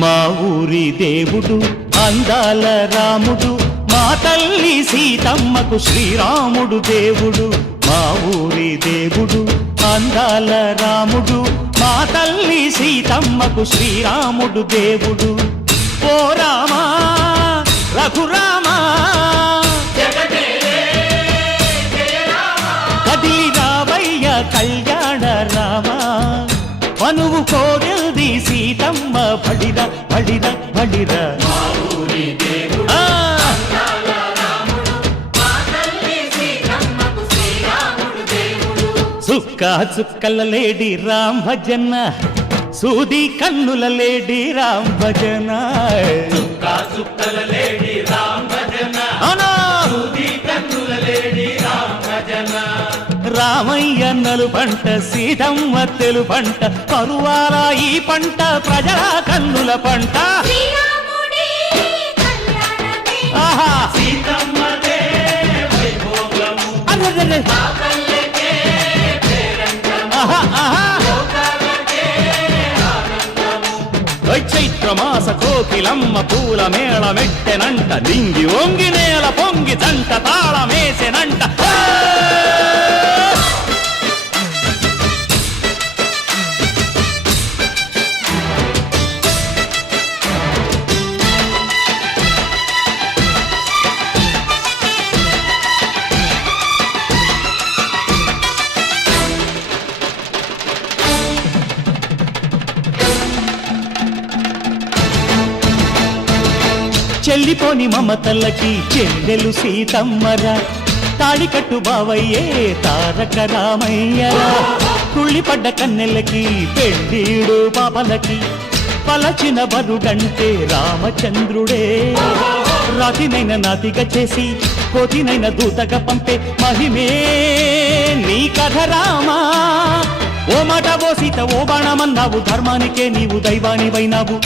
మా ఊరి దేవుడు అందాల రాముడు, మా తల్లి సీతమ్మకు శ్రీరాముడు దేవుడు. మా ఊరి దేవుడు అందాల రాముడు, మా తల్లి సీతమ్మకు శ్రీరాముడు దేవుడు. ఓ రామా రఘురామా కదిలి రావయ్య కళ్యాణ రామా, మనువు కోడెల్ది సీతమ్మ బడిర బడిర బడిర. చుక్క చుక్కల లేడి రామ్ భజన, సూది కన్నుల లేడి రామ్ భజన. రామయ్య నలు పంట సీతమ్మ తెలు పంట, కరువాల ఈ పంట ప్రజల కన్నుల పంట. ఆహా చైత్రమాస కోకిలమ్మ పూల మేళ మెట్టెనంట, దింగి ఒంగి నేల పొంగి జంట తాళమేసెనంట. చెల్లిపోని మమతలకి చెల్లెలు సీతమ్మరా, తాళికట్టు బావయ్యే తారక రామయ్యరా. తుళ్ళిపడ్డ కన్నెలకి పెళ్ళీడు పాపలకి, పలచిన బరుడంటే రామచంద్రుడే. రాతినైన నాతిగా చేసి కోతినైన దూతగా పంపే మహిమే నీ కథ రామా. ఓ మాట ఓ సీత ఓ బాణమన్నావు, ధర్మానికే నీవు దైవానివైనావు.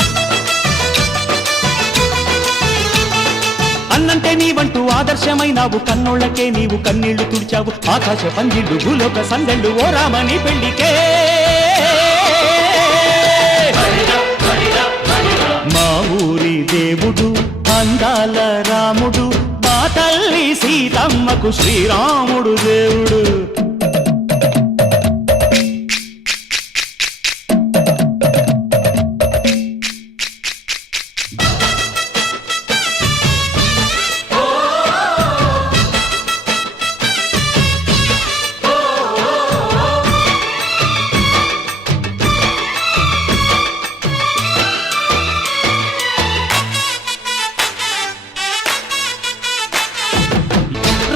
అన్నంటే నీవంటూ ఆదర్శమైనావు, కన్నోళ్ళకే నీవు కన్నీళ్లు తుడిచావు. ఆకాశ పందిళ్ళు భూలోక సందళ్ళు ఓ రామని పెళ్లికే. మా ఊరి దేవుడు అందాల రాముడు, మా తల్లి సీతమ్మకు శ్రీరాముడు దేవుడు.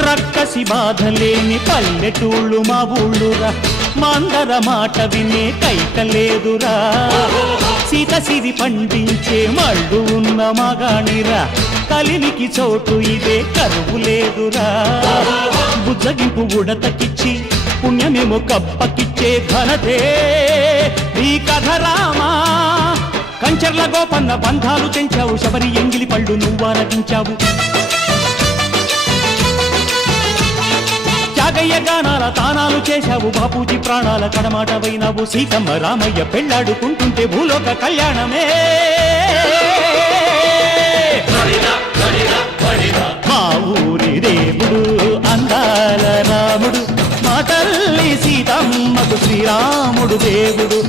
రక్కసి బాధలేని పల్లెటూళ్ళు మా ఊళ్ళురా, మందర మాట వినే కైకలేదురా. సీత సిరి పండించే మళ్ళు ఉన్న మగాణిరా, కలినికి చోటు ఇదే కరువు లేదురా. బుజ్జగింపు ఉడతకిచ్చి పుణ్యమేమో కప్పకిచ్చే ఘనతే ఈ కథ రామా. కంచర్ల గోపన్న బంధాలు తెంచావు, శబరి ఎంగిలి పళ్ళు నువ్వారగించావు. త్యాగయ్య గానాల తానాలు చేశావు, బాపూజీ ప్రాణాల కడమాట వైనావు. సీతమ్మ రామయ్య పెళ్ళాడుకుంటుంటే భూలోక కళ్యాణమే. మా ఊరి దేవుడు అందాల రాముడు, మా తల్లి సీతమ్మకు శ్రీరాముడు దేవుడు.